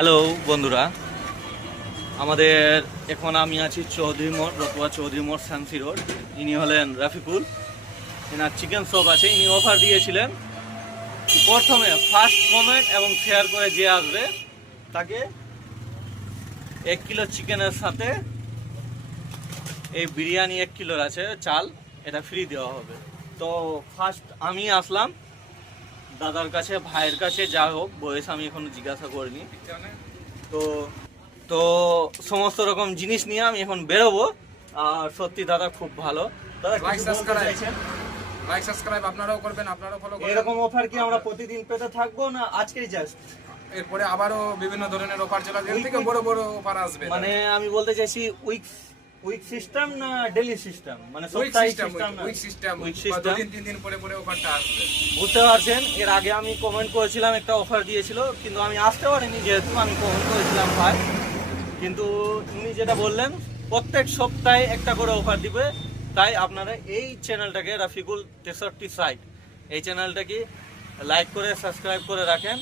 Hello বন্ধুরা, আমাদের এখন আমি আছি চৌধুরী মোড়, রতুয়া চৌধুরী মোড়, শান্তি রোড। ইনি হলেন রাফিকুল। এনার চিকেন শপ আছে। ইনি অফার দিয়েছিলেন প্রথমে ফার্স্ট কমেন্ট এবং শেয়ার করে যে আসবে তাকে 1 কিলো চিকেনের সাথে এই বিরিয়ানি 1 কিলোর আছে চাল, এটা ফ্রি দেওয়া হবে। তো ফার্স্ট আমি আসলাম দাদার কাছে, ভাইয়ের কাছে, যা হোক বয়স আমি এখনো জিজ্ঞাসা করিনি। তো তো সমস্ত রকম জিনিস নিয়ে আমি এখন বেরোবো। আর সত্যি দাদা খুব ভালো। দাদা লাইক সাবস্ক্রাইব আপনারাও করবেন, আপনারাও ফলো করবেন। এরকম অফার কি আমরা প্রতিদিন পেতে থাকবো না আজকেই জাস্ট? এরপরে আবারও বিভিন্ন ধরনের অফার চলে আসবে, এর থেকে বড় বড় অফার আসবে। মানে আমি বলতে চাইছি উইক সিস্টেম না ডেইলি সিস্টেম, মানে উইক সপ্তাহিক সিস্টেম, সিস্টেম না উইক সিস্টেম, উইক বা সিস্টেম। 2-3 দিন পরে পরে অফারটা আসবে। বুঝতে পারছেন, এর আগে আমি কমেন্ট করেছিলাম, একটা অফার দিয়েছিল, কিন্তু আমি আসতে পারিনি যেহেতু আমি কমেন্ট করেছিলাম ভাই। কিন্তু উনি যেটা বললেন প্রত্যেক সপ্তাহে একটা করে অফার দিবে। তাই আপনারা এই চ্যানেলটাকে, রাফিকুল 63 সাইট, এই চ্যানেলটাকে লাইক করে সাবস্ক্রাইব করে রাখেন।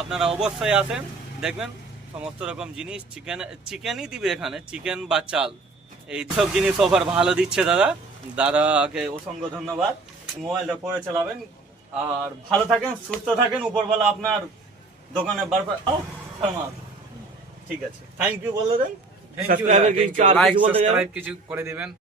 আপনারা অবশ্যই আসেন, দেখবেন সমস্ত রকম জিনিস। চিকেনই দিবে এখানে, চিকেন বা চাল, এই সব জিনিস অফার ভালো দিচ্ছে দাদা। দাদাকে অসংখ্য ধন্যবাদ। মোবাইলটা পরে চালাবেন আর ভালো থাকেন, সুস্থ থাকেন। উপরবেলা আপনার দোকানে ঠিক আছে, থ্যাংক ইউ বলে দেন। থ্যাংক ইউ, লাইক সাবস্ক্রাইব কিছু করে দিবেন।